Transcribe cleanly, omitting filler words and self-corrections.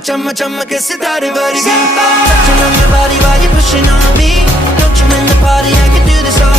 chumma chumma ke sitare vargi. Touching on your body while you're pushing on me. Don't you in the party, I can do this all